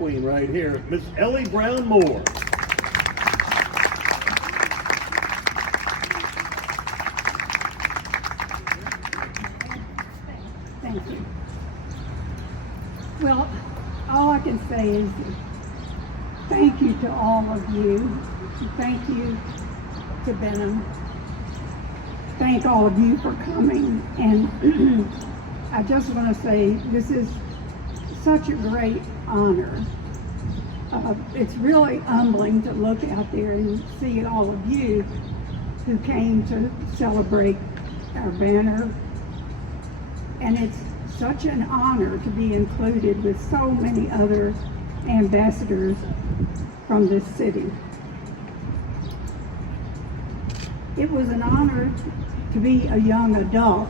Queen right here, Miss Ellie Brown Moore. Thank you. Well, all I can say is thank you to all of you. Thank you to Benham. Thank all of you for coming. And I just want to say this is such a great honor. It's really humbling to look out there and see all of you who came to celebrate our banner. And it's such an honor to be included with so many other ambassadors from this city. It was an honor to be a young adult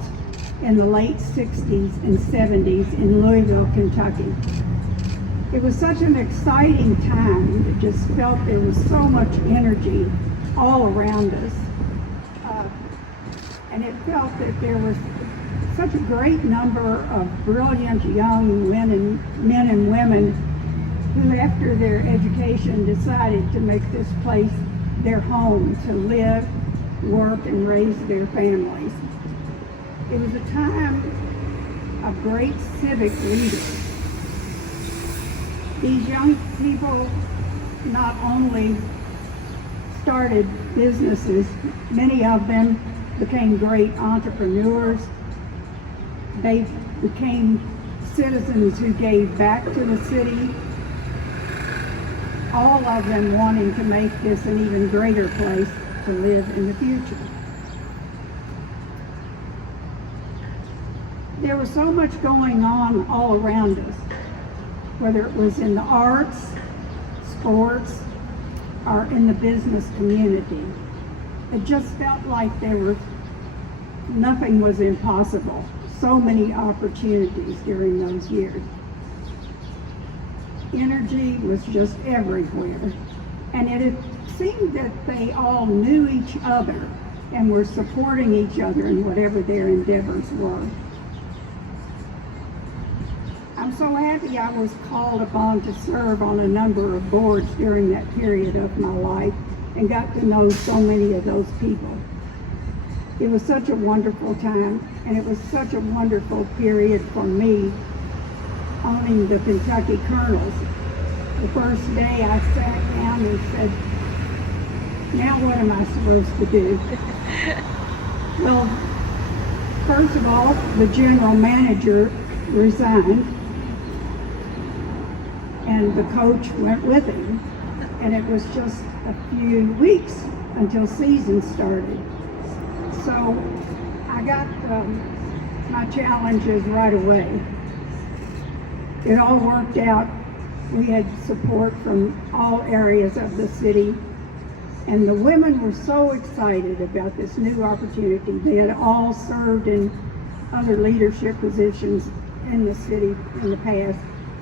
in the late 60s and 70s in Louisville, Kentucky. It was such an exciting time. It just felt there was so much energy all around us. And it felt that there was such a great number of brilliant young men and women who, after their education, decided to make this place their home to live, work, and raise their families. It was a time of great civic leaders. These young people not only started businesses, many of them became great entrepreneurs. They became citizens who gave back to the city, all of them wanting to make this an even greater place to live in the future. There was so much going on all around us, whether it was in the arts, sports, or in the business community. It just felt like nothing was impossible. So many opportunities during those years. Energy was just everywhere. And it seemed that they all knew each other and were supporting each other in whatever their endeavors were. I'm so happy I was called upon to serve on a number of boards during that period of my life and got to know so many of those people. It was such a wonderful time, and it was such a wonderful period for me owning the Kentucky Colonels. The first day I sat down and said, now what am I supposed to do? Well, first of all, the general manager resigned, and the coach went with him. And it was just a few weeks until season started. So I got my challenges right away. It all worked out. We had support from all areas of the city, and the women were so excited about this new opportunity. They had all served in other leadership positions in the city in the past,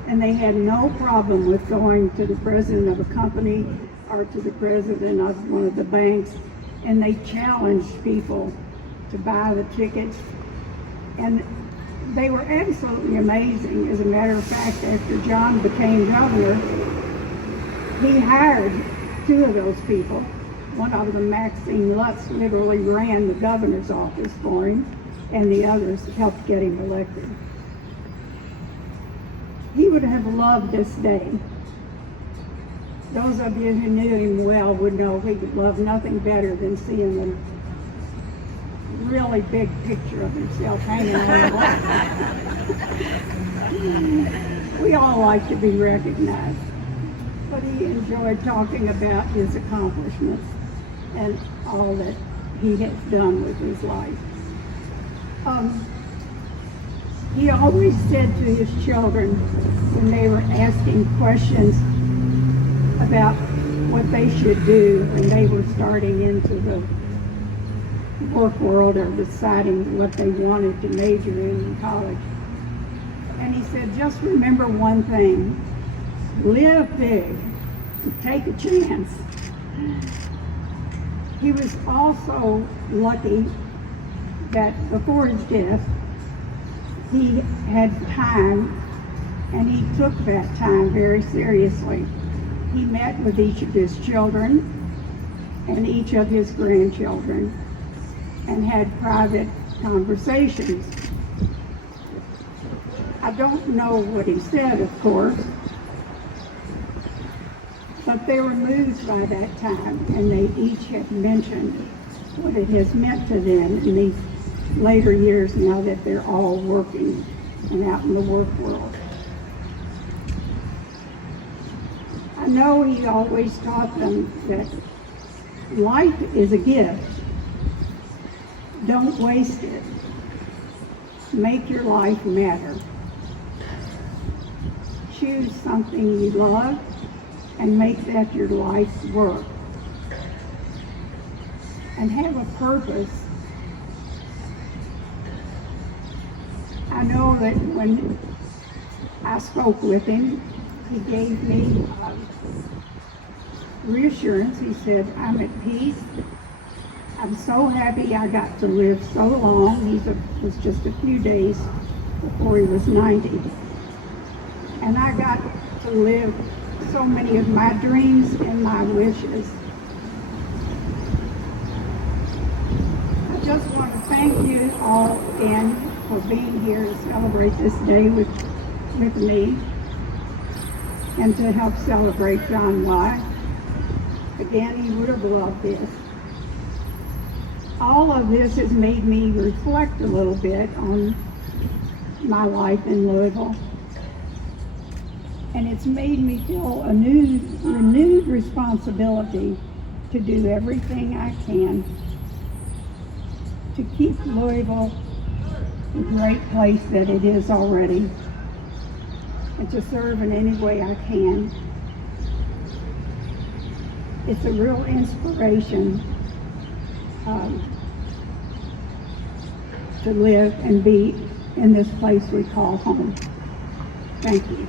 and they had no problem with going to the president of a company or to the president of one of the banks, and they challenged people to buy the tickets, and they were absolutely amazing. As a matter of fact, after John became governor, he hired two of those people. One of them, Maxine Lutz, literally ran the governor's office for him, and the others helped get him elected. He would have loved this day. Those of you who knew him well would know he would love nothing better than seeing the really big picture of himself hanging on the wall. We all like to be recognized, but he enjoyed talking about his accomplishments and all that he has done with his life. He always said to his children when they were asking questions about what they should do when they were starting into the work world or deciding what they wanted to major in college. And he said, just remember one thing, live big, take a chance. He was also lucky that before his death, he had time and he took that time very seriously. He met with each of his children and each of his grandchildren and had private conversations. I don't know what he said, of course, but they were moved by that time, and they each have mentioned what it has meant to them in these later years now that they're all working and out in the work world. I know he always taught them that life is a gift. Don't waste it. Make your life matter. Choose something you love and make that your life's work. And have a purpose. I know that when I spoke with him, he gave me reassurance. He said, I'm at peace. I'm so happy I got to live so long. He was just a few days before he was 90. And I got to live so many of my dreams and my wishes. I just want to thank you all again for being here to celebrate this day with me and to help celebrate John Y. Again, he would have loved this. All of this has made me reflect a little bit on my life in Louisville. And it's made me feel a renewed responsibility to do everything I can to keep Louisville the great place that it is already, and to serve in any way I can. It's a real inspiration to live and be in this place we call home. Thank you.